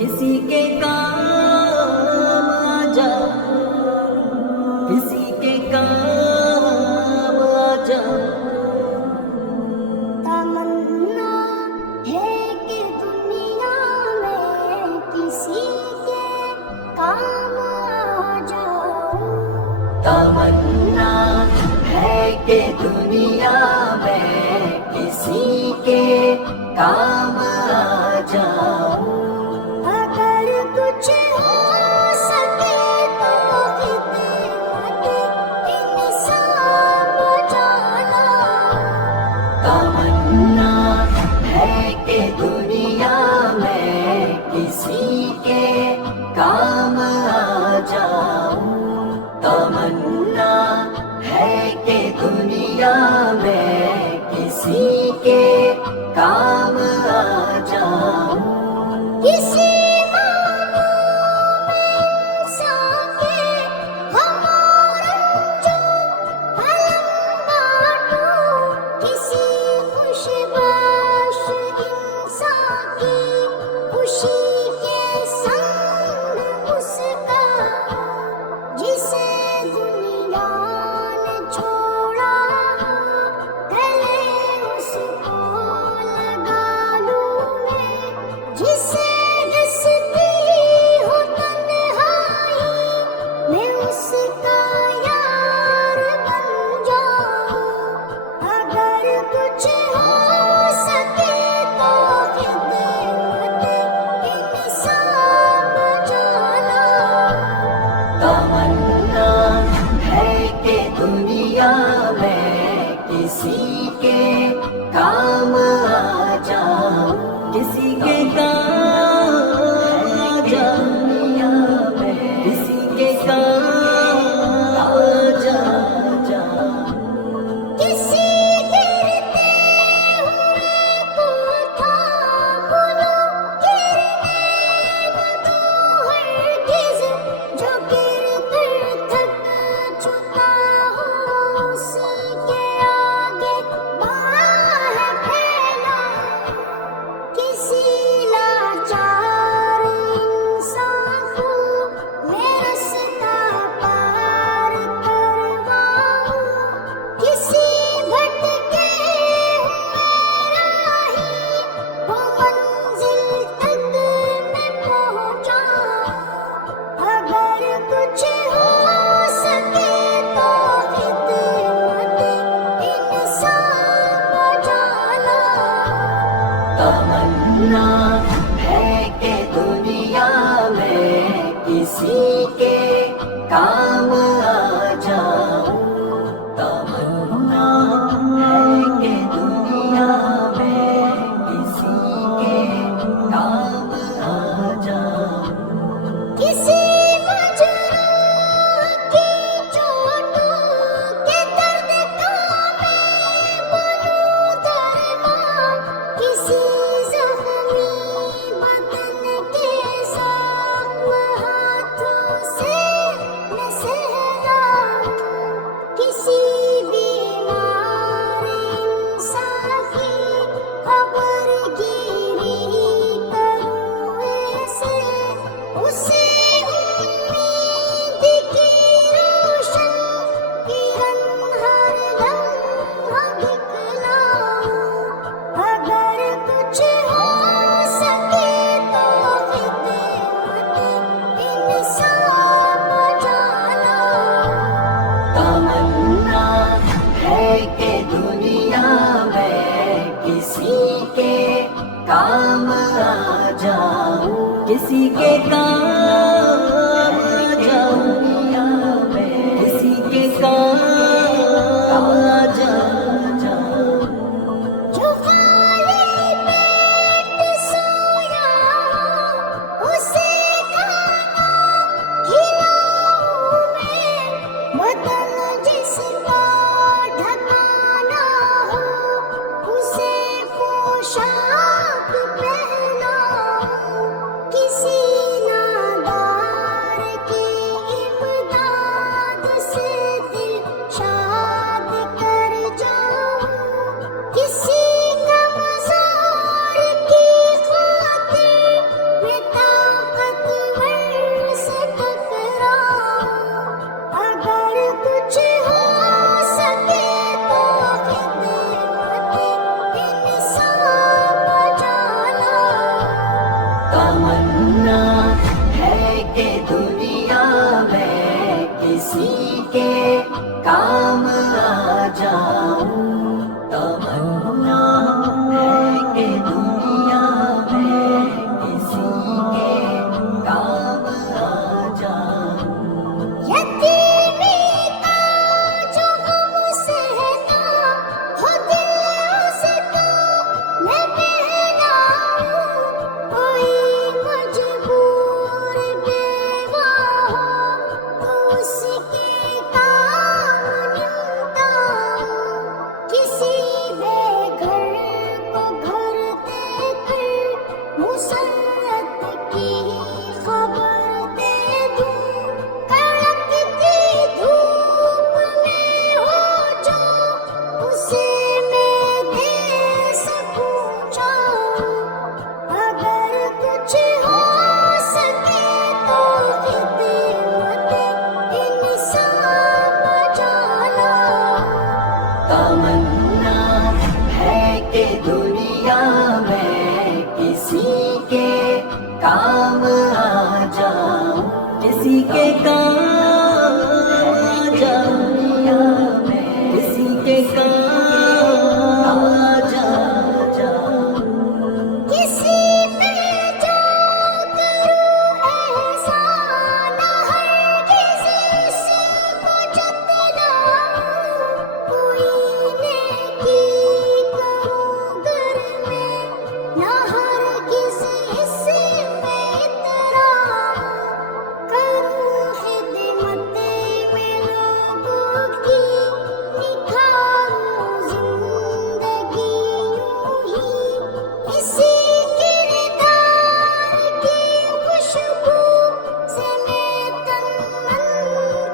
किसी के काम आ जा, किसी के काम आ जा। तमन्ना है कि दुनिया में किसी के काम आ जाऊं। तमन्ना है कि दुनिया में किसी के काम आ जाऊं। अगर कुछ हो सके तो खिदमत इंसान जाना। तमन्ना है कि दुनिया में किसी के काम आ जाऊं। तमन्ना है कि दुनिया में किसी के काम आ जाऊं। किसी मामूम इंसान के गम और रंजों अलम बांटूं। किसी खुशबख्श इंसान की खुशी के संग मुस्कान। जिसे दुनिया ने छोड़ा गले उसको लगा लूं मैं। जिसे डसती हो तन्हाई मैं उसका यार बन जाऊं। अगर कुछ हो सके तो खिदमत इंसान जाना। तमन्ना है कि दुनिया में किसी के काम आ जाऊं। किसी के काम आ जाऊं। दुनिया में किसी के काम आ जाऊं। किसी गिरते हुए को थाम लूं। गिरने न दूं हरगिज़। जो गिरकर थक चुका हो उसके आगे बाहें फैलाऊं। किसी लाचार इंसान को मैं रास्ता पार करवाऊं। किसी भटके हुए राही को मंजिल तक मैं पहुंचाऊं। अगर कुछ हो सके तो खिदमत इंसान जाना। तमन्ना है कि दुनिया में किसी के काम आ जाऊं। तमन्ना है कि दुनिया में किसी के काम आ जाऊं। किसी मजरूह की चोटों के दर्द का मैं बनूं दरमान। किसी जख्मी बदन के जख्म हाथों से मैं सहलाऊं। किसी बीमार इंसान की खबरगिरी करूं ऐसे। उसे उम्मीद की रोशन किरण हर लम्हा दिखलाऊं। अगर कुछ हो सके तो खिदमत इंसान जाना। तमन्ना है कि दुनिया में किसी के काम आ जाऊं। किसी के काम आ जाऊं। दुनिया में किसी के काम आ जाऊं। जो खाली पेट सोया हो उसे खाना खिलाऊं मैं। बदन जिसका ढकाना हो उसे पोशाक पहनाऊं। किसी नादान तमन्ना है कि दुनिया में किसी के काम आ जाऊं। तमन्ना है कि दुनिया में किसी के काम आ जाऊं। यतीमी का जो गम सहता हो दिल से तो मैं बहलाऊं। कोई मजबूर बेवा हो तो उसके काम निमटाऊं। किसी बेघर को घर देकर मुसर्रत की खबर दे दूं। कड़कती धूप में हो जो उसे मैं दे सकूं छाऊं। अगर कुछ हो सके तो खिदमत इंसान बजा लाऊं। तमन्ना है कि दुनिया में किसी के काम आ जाऊं। किसी के काम आ जाऊं। दुनिया में किसी के काम आ जाऊं। किसी पे जो करूं एहसान हरगिज़ उसको जतलाऊं। कोई नेकी करूं घर में ना हरगिज़ इसमें इतराऊं। करूं खिदमत में लोगों की निखारूं जिंदगी यूं ही। इसी किरदार की खुशबू से मैं तन मन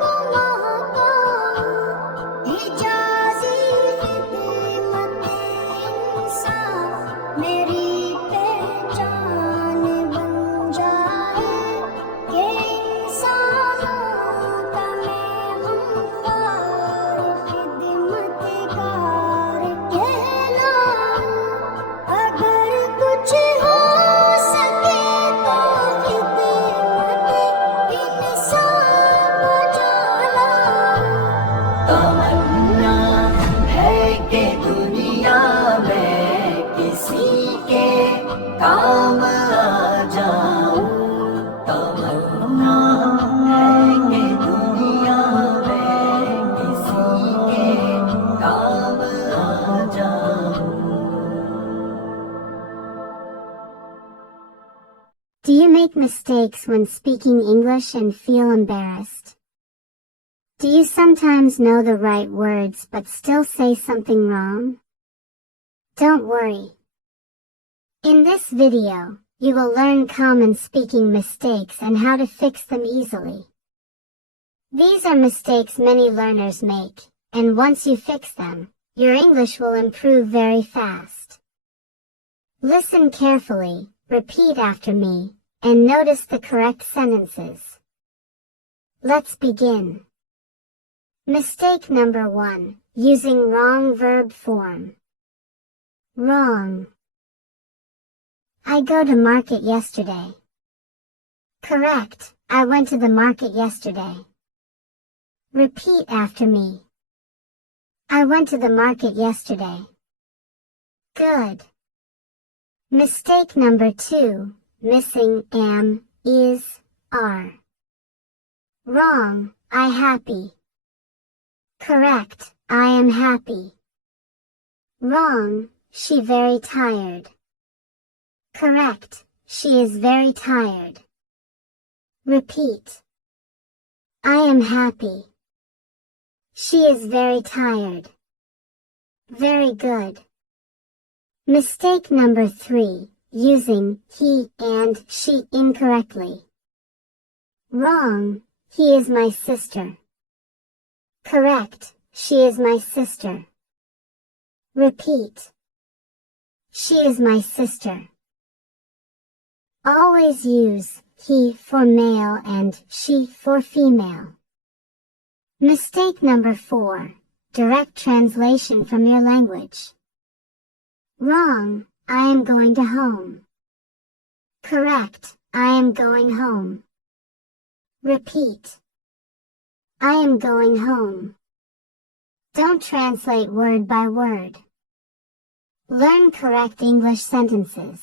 को महकाऊं। हिजाज़ी खिदमत इंसान मेरी पहचान बन जाए कि इंसानों का मैं हमकार खिदमतगार कहलाऊं। अगर कुछ हो सके तो खिदमत इंसान बजा लाऊं। तमन्ना है कि दुनिया में किसी के काम आ जाऊं। तमन्ना है कि दुनिया में किसी के काम आ जाऊं। Do you make mistakes when speaking English and feel embarrassed? Do you sometimes know the right words but still say something wrong? Don't worry. In this video, you will learn common speaking mistakes and how to fix them easily. These are mistakes many learners make, and once you fix them, your English will improve very fast. Listen carefully, repeat after me, and notice the correct sentences. Let's begin. Mistake number 1, using wrong verb form. Wrong. I go to market yesterday. Correct, I went to the market yesterday. Repeat after me. I went to the market yesterday. Good. Mistake number 2, missing am, is, are. Wrong, I happy. Correct, I am happy. Wrong, she very tired. Correct, she is very tired. Repeat. I am happy. She is very tired. Very good. Mistake number 3, using he and she incorrectly. Wrong, he is my sister. Correct, she is my sister. Repeat. She is my sister. Always use he for male and she for female. Mistake number 4, direct translation from your language. Wrong, I am going to home. Correct, I am going home. Repeat. I am going home. Don't translate word by word. Learn correct English sentences.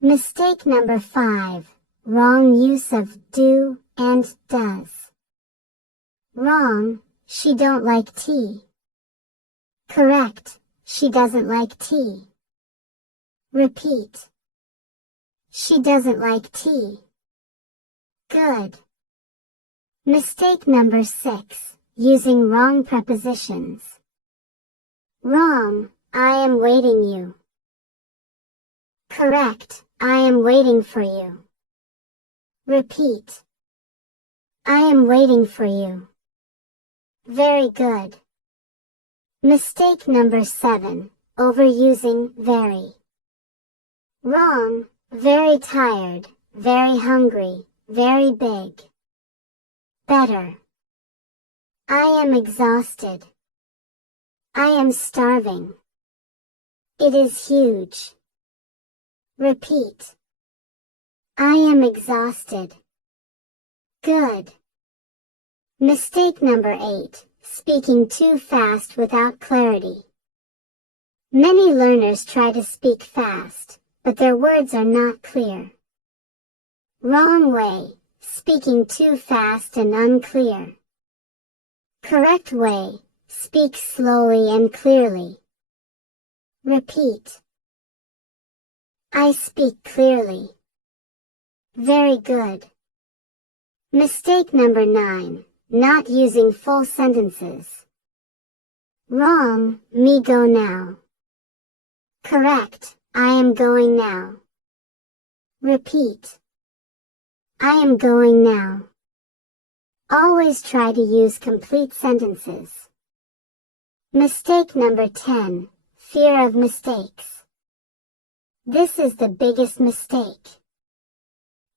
Mistake number 5. Wrong use of do and does. Wrong, she don't like tea. Correct, she doesn't like tea. Repeat. She doesn't like tea. Good. Mistake number 6. Using wrong prepositions. Wrong, I am waiting you. Correct, I am waiting for you. Repeat. I am waiting for you. Very good. Mistake number 7. Overusing very. Wrong, very tired, very hungry, very big. Better. I am exhausted. I am starving. It is huge. Repeat. I am exhausted. Good. Mistake number 8. Speaking too fast without clarity. Many learners try to speak fast, but their words are not clear. Wrong way, speaking too fast and unclear. Correct way, speak slowly and clearly. Repeat. I speak clearly. Very good. Mistake number 9. Not using full sentences. Wrong, me go now. Correct, I am going now. Repeat. I am going now. Always try to use complete sentences. Mistake number 10. Fear of mistakes. This is the biggest mistake.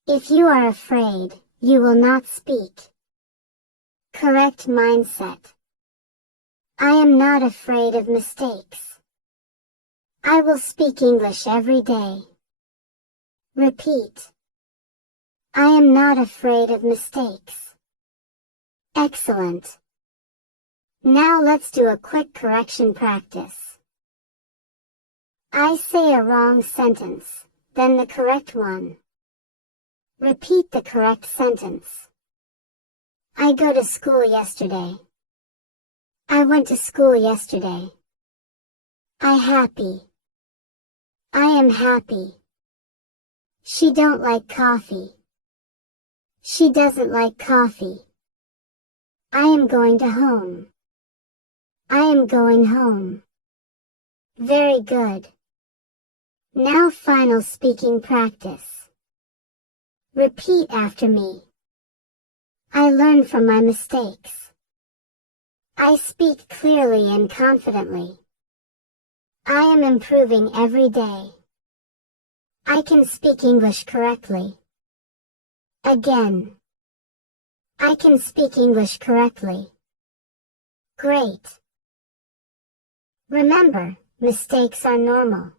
If you are afraid, you will not speak. Correct mindset. I am not afraid of mistakes. I will speak English every day. Repeat. I am not afraid of mistakes. Excellent. Now let's do a quick correction practice. I say a wrong sentence, then the correct one. Repeat the correct sentence. I go to school yesterday. I went to school yesterday. I happy. I am happy. She don't like coffee. She doesn't like coffee. I am going to home. I am going home. Very good. Now final speaking practice. Repeat after me. I learn from my mistakes. I speak clearly and confidently. I am improving every day. I can speak English correctly. Again. I can speak English correctly. Great. Remember, mistakes are normal.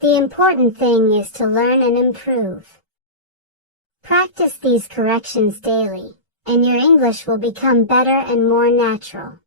The important thing is to learn and improve. Practice these corrections daily, and your English will become better and more natural.